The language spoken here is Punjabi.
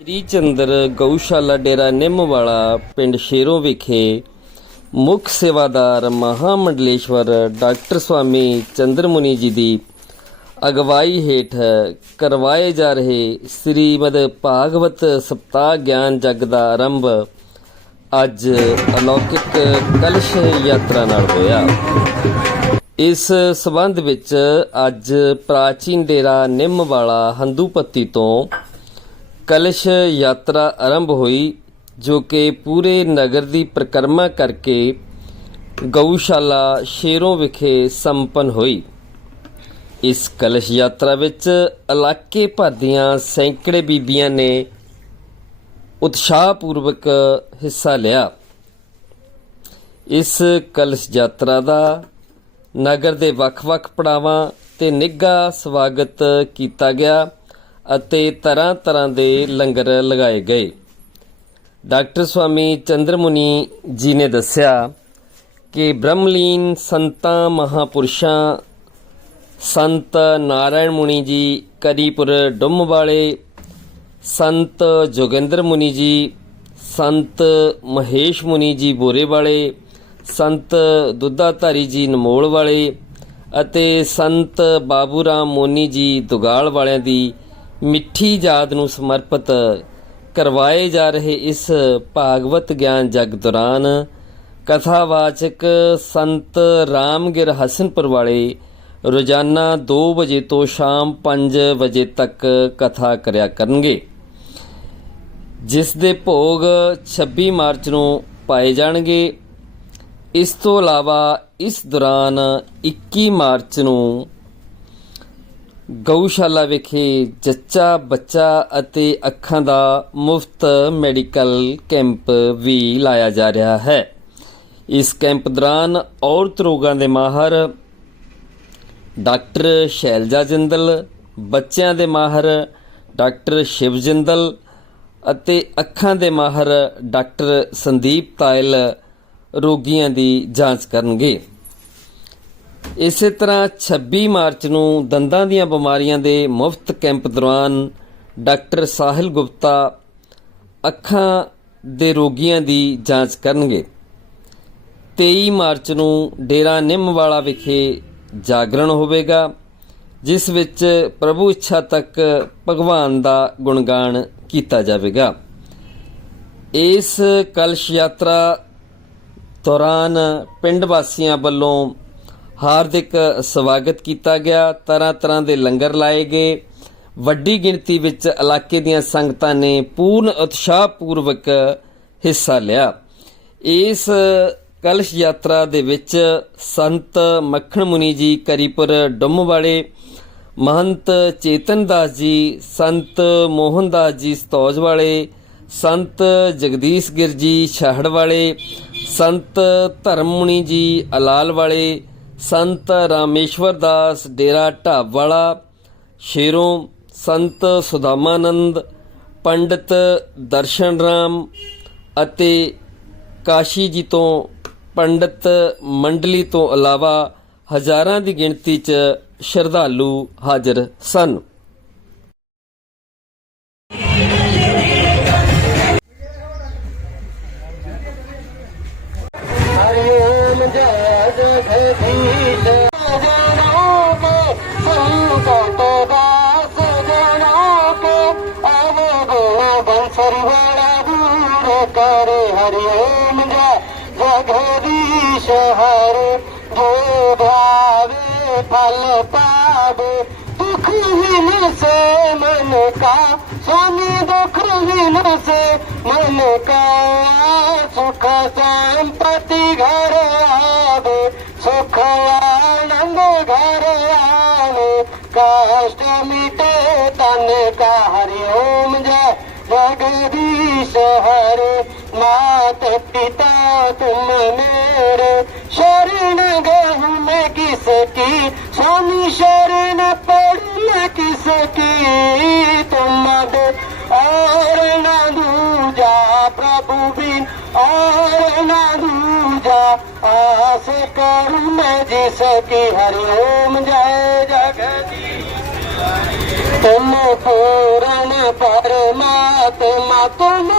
ਸ੍ਰੀ ਚੰਦਰ ਗਊਸ਼ਾਲਾ ਡੇਰਾ ਨਿੰਮ ਵਾਲਾ ਪਿੰਡ ਸ਼ੇਰੋ ਵਿਖੇ ਮੁੱਖ ਸੇਵਾਦਾਰ ਮਹਾਮੰਡਲੇਸ਼ਵਰ ਡਾਕਟਰ ਸਵਾਮੀ ਚੰਦਰਮੁਨੀ ਜੀ ਦੀ ਅਗਵਾਈ ਹੇਠ ਕਰਵਾਏ ਜਾ ਰਹੇ ਸ੍ਰੀਮਦ ਭਾਗਵਤ ਸਪਤਾਹ ਗਿਆਨ ਜਗ ਦਾ ਆਰੰਭ ਅੱਜ ਅਲੌਕਿਕ ਕਲਸ਼ ਯਾਤਰਾ ਨਾਲ ਹੋਇਆ। ਇਸ ਸਬੰਧ ਵਿੱਚ ਅੱਜ ਪ੍ਰਾਚੀਨ ਡੇਰਾ ਨਿੰਮ ਵਾਲਾ ਹੰਦੂਪੱਤੀ ਤੋਂ ਕਲਸ਼ ਯਾਤਰਾ ਆਰੰਭ ਹੋਈ, ਜੋ ਕਿ ਪੂਰੇ ਨਗਰ ਦੀ ਪ੍ਰਕਰਮਾ ਕਰਕੇ ਗਊਸ਼ਾਲਾ ਸ਼ੇਰੋਂ ਵਿਖੇ ਸੰਪੰਨ ਹੋਈ। ਇਸ ਕਲਸ਼ ਯਾਤਰਾ ਵਿੱਚ ਇਲਾਕੇ ਭਰ ਦੀਆਂ ਸੈਂਕੜੇ ਬੀਬੀਆਂ ਨੇ ਉਤਸ਼ਾਹਪੂਰਵਕ ਹਿੱਸਾ ਲਿਆ। ਇਸ ਕਲਸ਼ ਯਾਤਰਾ ਦਾ ਨਗਰ ਦੇ ਵੱਖ-ਵੱਖ ਪੜਾਵਾਂ ਤੇ ਨਿੱਘਾ ਸਵਾਗਤ ਕੀਤਾ ਗਿਆ। ਅਤੇ ਤਰ੍ਹਾਂ-ਤਰ੍ਹਾਂ ਦੇ ਲੰਗਰ ਲਗਾਏ ਗਏ। ਡਾਕਟਰ ਸਵਾਮੀ ਚੰਦਰਮੁਨੀ ਜੀ ਨੇ ਦੱਸਿਆ ਕਿ ਬ੍ਰਹਮਲੀਨ ਸੰਤਾਂ, ਮਹਾਪੁਰਸ਼ਾਂ, ਸੰਤ ਨਾਰਾਇਣ ਮੁਨੀ ਜੀ, ਕਰੀਪੁਰ ਡੁੰਮ ਵਾਲੇ, ਸੰਤ ਜੋਗਿੰਦਰ ਮੁਨੀ ਜੀ, ਸੰਤ ਮਹੇਸ਼ ਮੁਨੀ ਜੀ ਬੋਰੇ ਵਾਲੇ, ਸੰਤ ਦੁੱਧਾਧਾਰੀ ਜੀ ਨਮੋਲ ਵਾਲੇ ਅਤੇ ਸੰਤ ਬਾਬੂ ਰਾਮ ਮੋਨੀ ਜੀ ਦੁਗਾਲ ਵਾਲਿਆਂ ਦੀ ਮਿੱਠੀ ਯਾਦ ਨੂੰ ਸਮਰਪਿਤ ਕਰਵਾਏ ਜਾ ਰਹੇ ਇਸ ਭਾਗਵਤ ਗਿਆਨ ਜਗ ਦੌਰਾਨ ਕਥਾਵਾਚਕ ਸੰਤ ਰਾਮਗਿਰ ਹਸਨਪੁਰ ਵਾਲੇ ਰੋਜ਼ਾਨਾ 2 ਵਜੇ ਤੋਂ ਸ਼ਾਮ 5 ਵਜੇ ਤੱਕ ਕਥਾ ਕਰਿਆ ਕਰਨਗੇ। ਜਿਸ ਦੇ ਭੋਗ 26 ਮਾਰਚ ਨੂੰ ਪਾਏ ਜਾਣਗੇ। ਇਸ ਤੋਂ ਇਲਾਵਾ ਇਸ ਦੌਰਾਨ 21 ਮਾਰਚ ਨੂੰ ਗਊਸ਼ਾਲਾ ਵਿਖੇ ਜੱਚਾ ਬੱਚਾ ਅਤੇ ਅੱਖਾਂ ਦਾ ਮੁਫਤ ਮੈਡੀਕਲ ਕੈਂਪ ਵੀ ਲਾਇਆ ਜਾ ਰਿਹਾ ਹੈ। ਇਸ ਕੈਂਪ ਦੌਰਾਨ ਔਰਤ ਰੋਗਾਂ ਦੇ ਮਾਹਰ ਡਾਕਟਰ ਸ਼ੈਲਜਾ ਜਿੰਦਲ, ਬੱਚਿਆਂ ਦੇ ਮਾਹਰ ਡਾਕਟਰ ਸ਼ਿਵ ਜਿੰਦਲ ਅਤੇ ਅੱਖਾਂ ਦੇ ਮਾਹਰ ਡਾਕਟਰ ਸੰਦੀਪ ਤਾਇਲ ਰੋਗੀਆਂ ਦੀ ਜਾਂਚ ਕਰਨਗੇ। ਇਸੇ ਤਰ੍ਹਾਂ 26 ਮਾਰਚ ਨੂੰ ਦੰਦਾਂ ਦੀਆਂ ਬਿਮਾਰੀਆਂ ਦੇ ਮੁਫਤ ਕੈਂਪ ਦੌਰਾਨ ਡਾਕਟਰ ਸਾਹਿਲ ਗੁਪਤਾ ਅੱਖਾਂ ਦੇ ਰੋਗੀਆਂ ਦੀ ਜਾਂਚ ਕਰਨਗੇ। 23 ਮਾਰਚ ਨੂੰ ਡੇਰਾ ਨਿੰਮ ਵਾਲਾ ਵਿਖੇ ਜਾਗਰਣ ਹੋਵੇਗਾ, ਜਿਸ ਵਿੱਚ ਪ੍ਰਭੂ ਇੱਛਾ ਤੱਕ ਭਗਵਾਨ ਦਾ ਗੁਣਗਾਨ ਕੀਤਾ ਜਾਵੇਗਾ। ਇਸ ਕਲਸ਼ ਯਾਤਰਾ ਦੌਰਾਨ ਪਿੰਡ ਵਾਸੀਆਂ ਵੱਲੋਂ ਹਾਰਦਿਕ ਸਵਾਗਤ ਕੀਤਾ ਗਿਆ। ਤਰ੍ਹਾਂ ਤਰ੍ਹਾਂ ਦੇ ਲੰਗਰ ਲਾਏ ਗਏ। ਵੱਡੀ ਗਿਣਤੀ ਵਿੱਚ ਇਲਾਕੇ ਦੀਆਂ ਸੰਗਤਾਂ ਨੇ ਪੂਰਨ ਉਤਸ਼ਾਹ ਪੂਰਵਕ ਹਿੱਸਾ ਲਿਆ। ਇਸ ਕਲਸ਼ ਯਾਤਰਾ ਦੇ ਵਿੱਚ ਸੰਤ ਮੱਖਣ ਮੁਨੀ ਜੀ, ਕਰੀਪੁਰ ਡੁੰਮ ਵਾਲੇ ਮਹੰਤ ਚੇਤਨ ਦਾਸ ਜੀ, ਸੰਤ ਮੋਹਨ ਦਾਸ ਜੀ ਸਤੌਜ ਵਾਲੇ, ਸੰਤ ਜਗਦੀਸ਼ ਗਿਰ ਜੀ ਛਾਹੜ ਵਾਲੇ, ਸੰਤ ਧਰਮ ਮੁਨੀ ਜੀ ਅਲਾਲ ਵਾਲੇ ਸੰਤ ਰਾਮੇਸ਼ਵਰ ਦਾਸ, ਡੇਰਾ ਢਾਬਵਾਲਾ, ਸ਼ੇਰੋਂ ਸੰਤ ਸੁਦਾਮਾਨੰਦ, ਪੰਡਿਤ ਦਰਸ਼ਨ ਰਾਮ ਅਤੇ ਕਾਸ਼ੀ ਜੀ ਤੋਂ ਪੰਡਿਤ ਮੰਡਲੀ ਤੋਂ ਇਲਾਵਾ ਹਜ਼ਾਰਾਂ ਦੀ ਗਿਣਤੀ 'ਚ ਸ਼ਰਧਾਲੂ ਹਾਜ਼ਰ ਸਨ। भावे फल विन से मन का स्वामी दुख विन से मन का सुख संपत्ति घर आवे सुख आनंद घर आवे कष्ट मिटे तन का हरि ओम जय जगदीश हरे मात पिता तुम मेरे शरण गहूँ मैं किसकी स्वामी शरण पड़ मैं किसकी तुम दे और न दूजा प्रभु बिन और न दूजा आस करूँ मैं जिसकी हरि ओम जय जगदीश तुम पूर्ण परमात्मा तुम